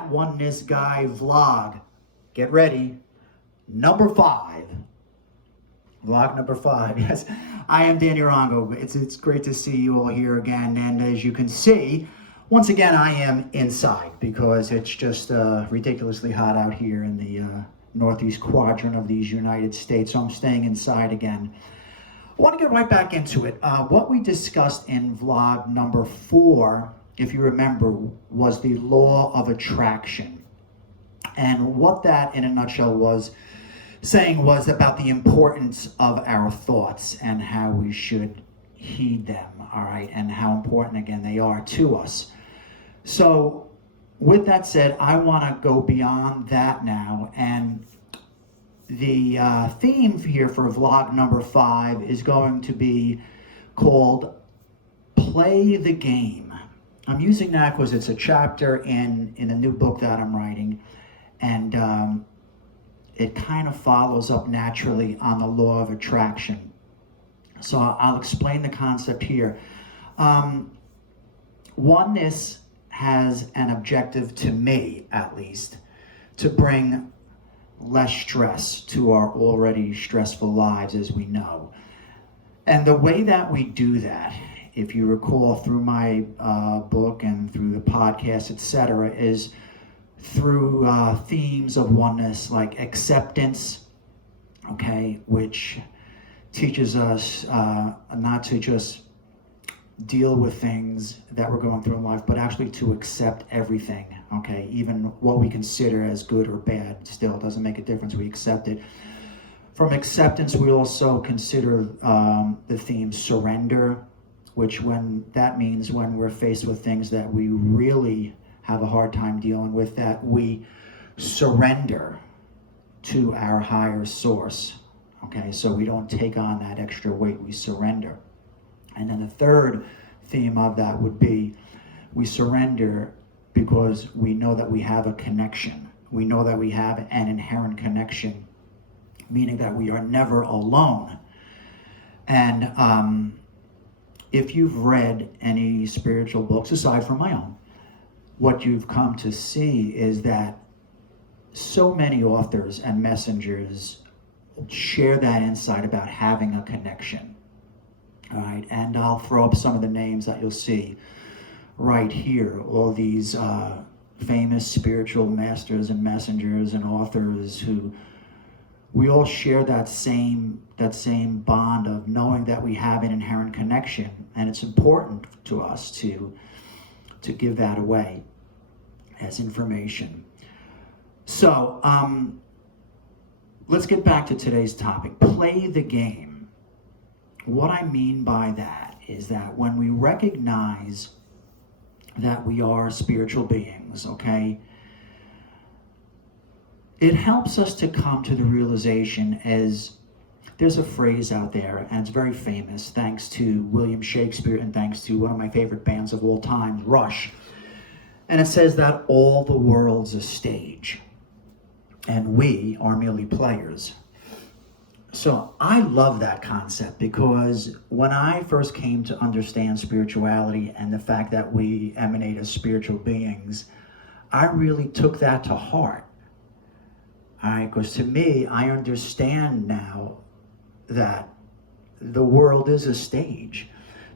that Oneness Guy vlog. Get ready. Number 5. Vlog number 5. Yes, I am Danny Rongo. It's great to see you all here again. And as you can see, once again, I am inside because it's just ridiculously hot out here in the northeast quadrant of these United States. So I'm staying inside again. I want to get right back into it. What we discussed in vlog number 4, if you remember, was the law of attraction. And what that, in a nutshell, was saying was about the importance of our thoughts and how we should heed them, all right, and how important, again, they are to us. So with that said, I want to go beyond that now, and the theme here for vlog number 5 is going to be called Play the Game. I'm using that because it's a chapter in a new book that I'm writing, and it kind of follows up naturally on the law of attraction. So I'll explain the concept here. Oneness has an objective, to me at least, to bring less stress to our already stressful lives, as we know. And the way that we do that, if you recall through my book and through the podcast, etc., is through themes of oneness like acceptance, okay, which teaches us not to just deal with things that we're going through in life, but actually to accept everything, okay? Even what we consider as good or bad, still it doesn't make a difference, we accept it. From acceptance, we also consider the theme surrender, which that means when we're faced with things that we really have a hard time dealing with, that we surrender to our higher source, okay? So we don't take on that extra weight, we surrender. And then the third theme of that would be we surrender because we know that we have a connection. We know that we have an inherent connection, meaning that we are never alone. And if you've read any spiritual books, aside from my own, what you've come to see is that so many authors and messengers share that insight about having a connection. All right, and I'll throw up some of the names that you'll see right here. All these famous spiritual masters and messengers and authors who we all share that same bond of knowing that we have an inherent connection, and it's important to us to give that away as information. So let's get back to today's topic. Play the game. What I mean by that is that when we recognize that we are spiritual beings, okay, it helps us to come to the realization, as there's a phrase out there, and it's very famous, thanks to William Shakespeare and thanks to one of my favorite bands of all time, Rush. And it says that all the world's a stage, and we are merely players. So I love that concept because when I first came to understand spirituality and the fact that we emanate as spiritual beings, I really took that to heart. All right, because to me, I understand now that the world is a stage,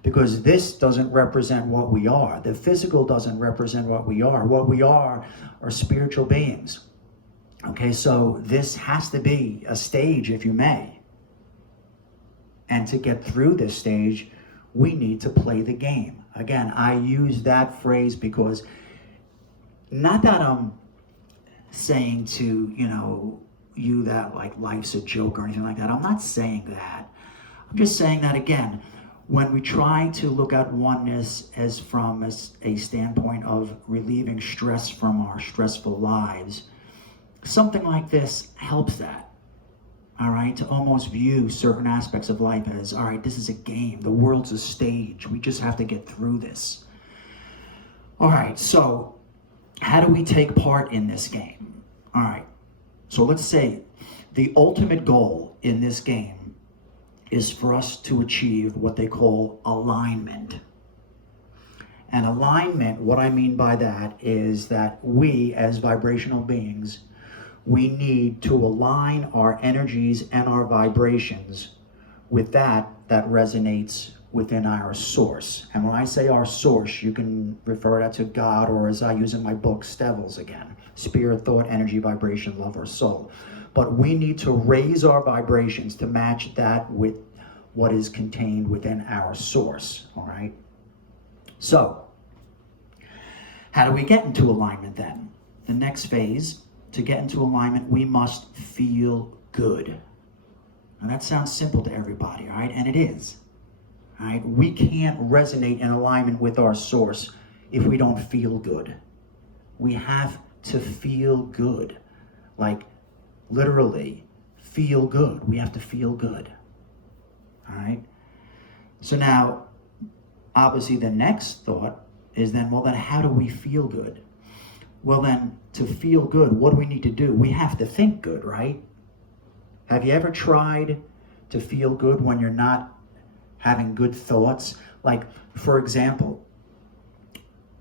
because this doesn't represent what we are. The physical doesn't represent what we are. What we are spiritual beings. Okay, so this has to be a stage, if you may. And to get through this stage, we need to play the game. Again, I use that phrase because not that I'm saying to, you that like life's a joke or anything like that. I'm not saying that. I'm just saying that, again, when we try to look at oneness as from a standpoint of relieving stress from our stressful lives, something like this helps that, all right? To almost view certain aspects of life as, all right, this is a game. The world's a stage. We just have to get through this. All right, so how do we take part in this game? All right, so let's say the ultimate goal in this game is for us to achieve what they call alignment. And alignment, what I mean by that is that we, as vibrational beings, we need to align our energies and our vibrations with that resonates within our source. And when I say our source, you can refer that to God, or as I use in my book, Stevels again, spirit, thought, energy, vibration, love, or soul. But we need to raise our vibrations to match that with what is contained within our source, all right? So, how do we get into alignment then? The next phase, to get into alignment, we must feel good. And that sounds simple to everybody, all right? And it is. All right? We can't resonate in alignment with our source if we don't feel good. We have to feel good. Like, literally, feel good. We have to feel good. All right? So now, obviously, the next thought is then, well, then how do we feel good? Well, then, to feel good, what do we need to do? We have to think good, right? Have you ever tried to feel good when you're not having good thoughts? Like, for example,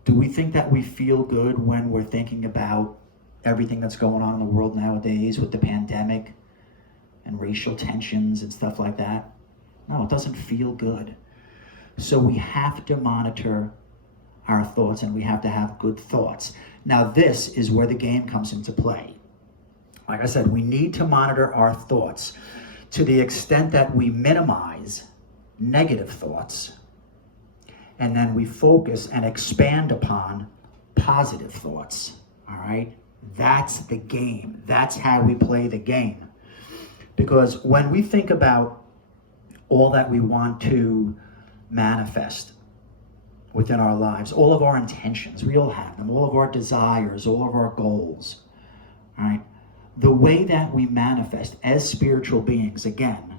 do we think that we feel good when we're thinking about everything that's going on in the world nowadays with the pandemic and racial tensions and stuff like that? No, it doesn't feel good. So we have to monitor our thoughts, and we have to have good thoughts. Now, this is where the game comes into play. Like I said, we need to monitor our thoughts to the extent that we minimize negative thoughts, and then we focus and expand upon positive thoughts, all right? That's the game. That's how we play the game. Because when we think about all that we want to manifest within our lives, all of our intentions, we all have them, all of our desires, all of our goals, all right? The way that we manifest as spiritual beings, again,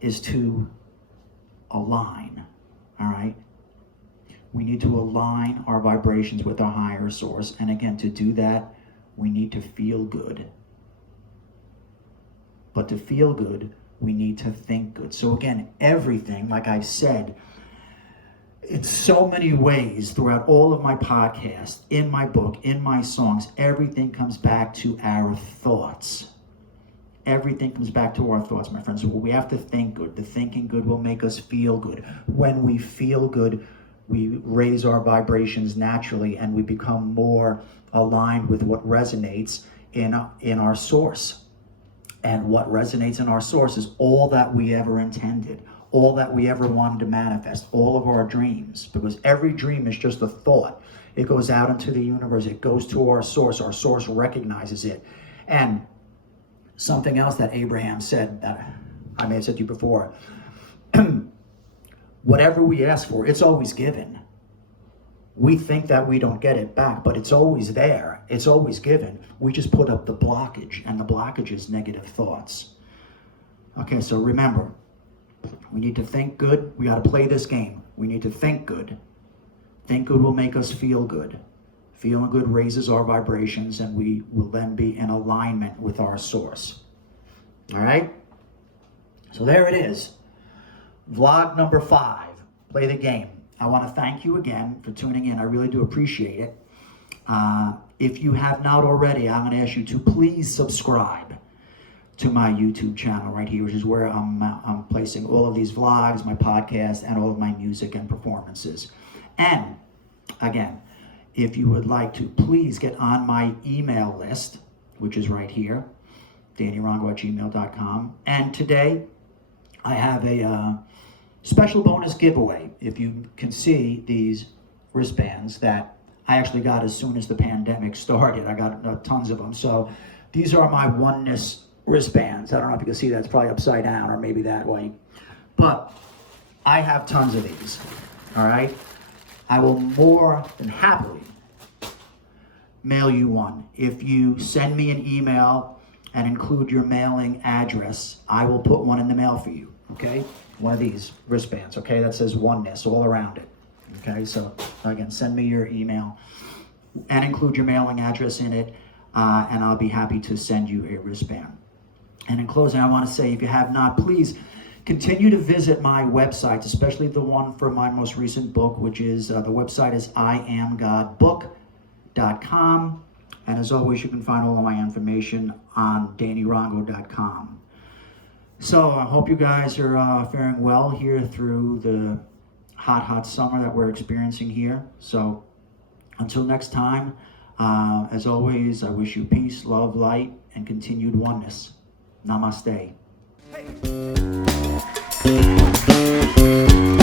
is to align, all right? We need to align our vibrations with our higher source. And again, to do that, we need to feel good. But to feel good, we need to think good. So again, everything, like I've said, in so many ways throughout all of my podcasts, in my book, in my songs, everything comes back to our thoughts. Everything comes back to our thoughts, my friends. So we have to think good. The thinking good will make us feel good. When we feel good, we raise our vibrations naturally, and we become more aligned with what resonates in our source. And what resonates in our source is all that we ever intended, all that we ever wanted to manifest, all of our dreams, because every dream is just a thought. It goes out into the universe. It goes to our source. Our source recognizes it. And something else that Abraham said, that I may have said to you before, whatever we ask for, it's always given. We think that we don't get it back, but it's always there. It's always given. We just put up the blockage, and the blockage is negative thoughts. Okay, so remember, we need to think good. We got to play this game. We need to think good. Think good will make us feel good. Feeling good raises our vibrations, and we will then be in alignment with our source. All right? So there it is. Vlog number 5. Play the game. I want to thank you again for tuning in. I really do appreciate it. If you have not already, I'm going to ask you to please subscribe to my YouTube channel right here, which is where I'm placing all of these vlogs, my podcast, and all of my music and performances. And again, if you would like to, please get on my email list, which is right here, DannyRongo@gmail.com. And today, I have a special bonus giveaway. If you can see these wristbands that I actually got as soon as the pandemic started. I got tons of them. So these are my Oneness Wristbands. I don't know if you can see that. It's probably upside down or maybe that way. But I have tons of these, all right? I will more than happily mail you one. If you send me an email and include your mailing address, I will put one in the mail for you, okay? One of these wristbands, okay? That says Oneness all around it, okay? So again, send me your email and include your mailing address in it, and I'll be happy to send you a wristband. And in closing, I want to say, if you have not, please Continue to visit my websites, especially the one for my most recent book, which is, the website is iamgodbook.com. And as always, you can find all of my information on DannyRongo.com. So I hope you guys are faring well here through the hot summer that we're experiencing here. So until next time, as always, I wish you peace, love, light, and continued oneness. Namaste. Hey.